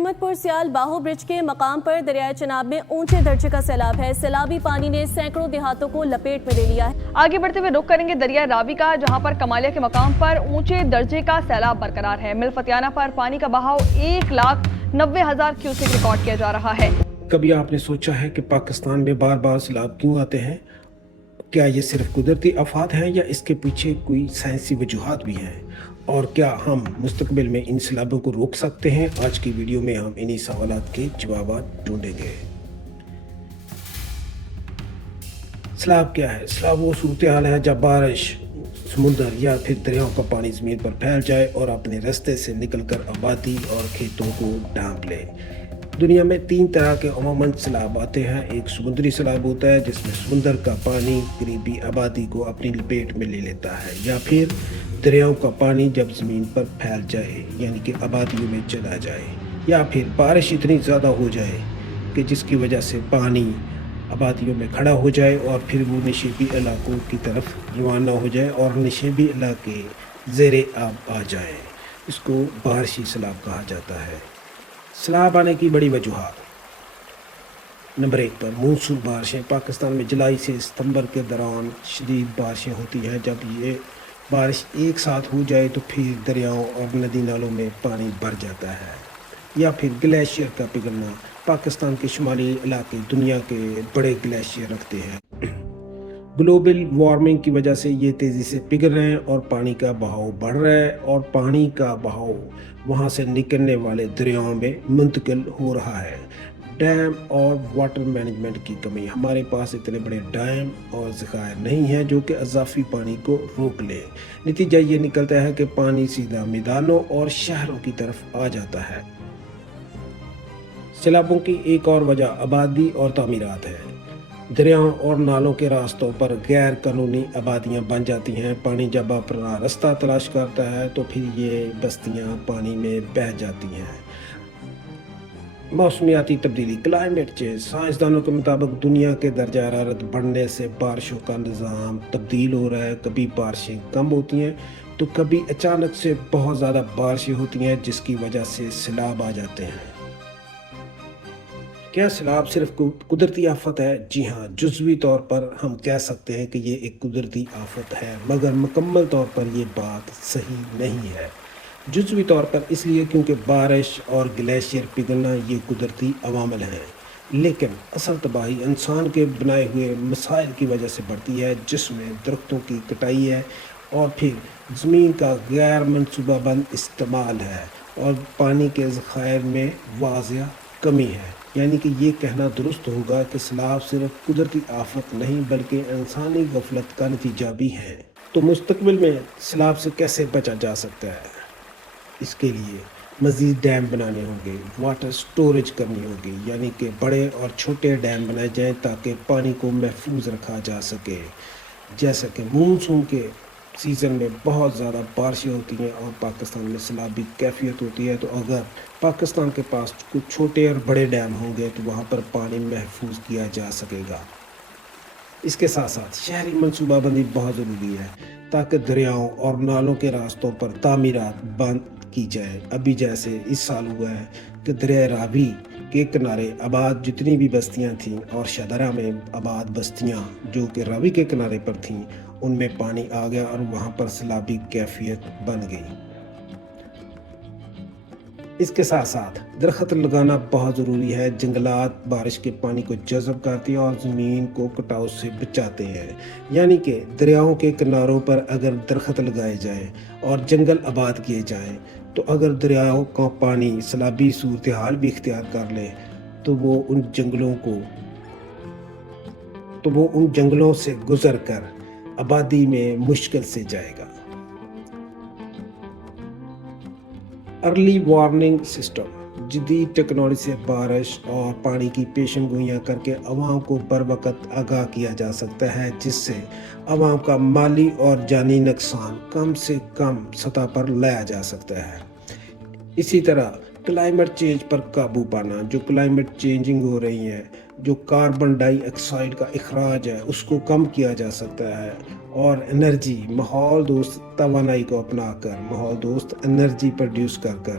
احمد پور سیال باہو برج کے مقام پر دریائے چناب میں اونچے درجے کا سیلاب ہے۔ سیلابی پانی نے سینکڑوں دیہاتوں کو لپیٹ میں لے لیا ہے۔ آگے بڑھتے ہوئے رخ کریں گے دریائے راوی کا، جہاں پر کمالیہ کے مقام پر اونچے درجے کا سیلاب برقرار ہے۔ مل فتیانہ پر پانی کا بہاؤ 1,90,000 کیوسک ریکارڈ کیا جا رہا ہے۔ کبھی آپ نے سوچا ہے کہ پاکستان میں بار بار سیلاب کیوں آتے ہیں؟ کیا یہ صرف قدرتی آفات ہیں یا اس کے پیچھے کوئی سائنسی وجوہات بھی ہیں؟ اور کیا ہم مستقبل میں ان سیلابوں کو روک سکتے ہیں؟ آج کی ویڈیو میں ہم انہی سوالات کے جوابات ڈھونڈیں گے۔ سیلاب کیا ہے؟ سیلاب وہ صورتحال ہے جب بارش، سمندر یا پھر دریاؤں کا پانی زمین پر پھیل جائے اور اپنے راستے سے نکل کر آبادی اور کھیتوں کو ڈھانپ لے۔ دنیا میں 3 طرح کے عموماً سیلاب آتے ہیں۔ ایک سمندری سیلاب ہوتا ہے جس میں سمندر کا پانی قریبی آبادی کو اپنی لپیٹ میں لے لیتا ہے، یا پھر دریاؤں کا پانی جب زمین پر پھیل جائے یعنی کہ آبادیوں میں چلا جائے، یا پھر بارش اتنی زیادہ ہو جائے کہ جس کی وجہ سے پانی آبادیوں میں کھڑا ہو جائے اور پھر وہ نشیبی علاقوں کی طرف روانہ ہو جائے اور نشیبی علاقے زیر آب آ جائے۔ اس کو بارشی سیلاب کہا جاتا ہے۔ سیلاب آنے کی بڑی وجوہات۔ نمبر 1 پر مونسون بارشیں۔ پاکستان میں جولائی سے ستمبر کے دوران شدید بارشیں ہوتی ہیں۔ جب یہ بارش ایک ساتھ ہو جائے تو پھر دریاؤں اور ندی نالوں میں پانی بھر جاتا ہے، یا پھر گلیشیئر کا پگھلنا۔ پاکستان کے شمالی علاقے دنیا کے بڑے گلیشیئر رکھتے ہیں۔ گلوبل وارمنگ کی وجہ سے یہ تیزی سے پگھل رہے ہیں اور پانی کا بہاؤ بڑھ رہا ہے، اور پانی کا بہاؤ وہاں سے نکلنے والے دریاؤں میں منتقل ہو رہا ہے۔ ڈیم اور واٹر مینجمنٹ کی کمی۔ ہمارے پاس اتنے بڑے ڈیم اور ذخائر نہیں ہیں جو کہ اضافی پانی کو روک لے۔ نتیجہ یہ نکلتا ہے کہ پانی سیدھا میدانوں اور شہروں کی طرف آ جاتا ہے۔ سیلابوں کی ایک اور وجہ آبادی اور تعمیرات ہے۔ دریاؤں اور نالوں کے راستوں پر غیر قانونی آبادیاں بن جاتی ہیں۔ پانی جب اپنا راستہ تلاش کرتا ہے تو پھر یہ بستیاں پانی میں بہہ جاتی ہیں۔ موسمیاتی تبدیلی، کلائمیٹ چینج۔ سائنسدانوں کے مطابق دنیا کے درجہ حرارت بڑھنے سے بارشوں کا نظام تبدیل ہو رہا ہے۔ کبھی بارشیں کم ہوتی ہیں تو کبھی اچانک سے بہت زیادہ بارشیں ہوتی ہیں جس کی وجہ سے سیلاب آ جاتے ہیں۔ کیا سیلاب صرف قدرتی آفت ہے؟ جی ہاں، جزوی طور پر ہم کہہ سکتے ہیں کہ یہ ایک قدرتی آفت ہے، مگر مکمل طور پر یہ بات صحیح نہیں ہے۔ جزوی طور پر اس لیے کیونکہ بارش اور گلیشیئر پگھلنا یہ قدرتی عوامل ہیں، لیکن اصل تباہی انسان کے بنائے ہوئے مسائل کی وجہ سے بڑھتی ہے، جس میں درختوں کی کٹائی ہے اور پھر زمین کا غیر منصوبہ بند استعمال ہے اور پانی کے ذخائر میں واضح کمی ہے۔ یعنی کہ یہ کہنا درست ہوگا کہ سیلاب صرف قدرتی آفت نہیں بلکہ انسانی غفلت کا نتیجہ بھی ہے۔ تو مستقبل میں سیلاب سے کیسے بچا جا سکتا ہے؟ اس کے لیے مزید ڈیم بنانے ہوں گے، واٹر سٹوریج کرنی ہوگی، یعنی کہ بڑے اور چھوٹے ڈیم بنائے جائیں تاکہ پانی کو محفوظ رکھا جا سکے۔ جیسا کہ مونسون کے سیزن میں بہت زیادہ بارشیں ہوتی ہیں اور پاکستان میں سیلابی کیفیت ہوتی ہے، تو اگر پاکستان کے پاس کچھ چھوٹے اور بڑے ڈیم ہوں گے تو وہاں پر پانی محفوظ کیا جا سکے گا۔ اس کے ساتھ ساتھ شہری منصوبہ بندی بہت ضروری ہے تاکہ دریاؤں اور نالوں کے راستوں پر تعمیرات بند کی جائے۔ ابھی جیسے اس سال ہوا ہے کہ دریائے راوی کے کنارے آباد جتنی بھی بستیاں تھیں اور شدرہ میں آباد بستیاں جو کہ راوی کے کنارے پر تھیں، ان میں پانی آ گیا اور وہاں پر سیلابی کیفیت بن گئی۔ اس کے ساتھ ساتھ درخت لگانا بہت ضروری ہے۔ جنگلات بارش کے پانی کو جذب کرتے ہیں اور زمین کو کٹاؤ سے بچاتے ہیں۔ یعنی کہ دریاؤں کے کناروں پر اگر درخت لگائے جائیں اور جنگل آباد کیے جائیں تو اگر دریاؤں کا پانی سیلابی صورتحال بھی اختیار کر لے تو وہ ان جنگلوں سے گزر کر آبادی میں مشکل سے جائے گا۔ ارلی وارننگ سسٹم، جدید ٹیکنالوجی سے بارش اور پانی کی پیشن گوئیاں کر کے عوام کو بر وقت آگاہ کیا جا سکتا ہے، جس سے عوام کا مالی اور جانی نقصان کم سے کم سطح پر لایا جا سکتا ہے۔ اسی طرح کلائمیٹ چینج پر قابو پانا، جو کلائمیٹ چینجنگ ہو رہی ہے، جو کاربن ڈائی آکسائڈ کا اخراج ہے، اس کو کم کیا جا سکتا ہے، اور انرجی، ماحول دوست توانائی کو اپنا کر ماحول دوست انرجی پروڈیوس کر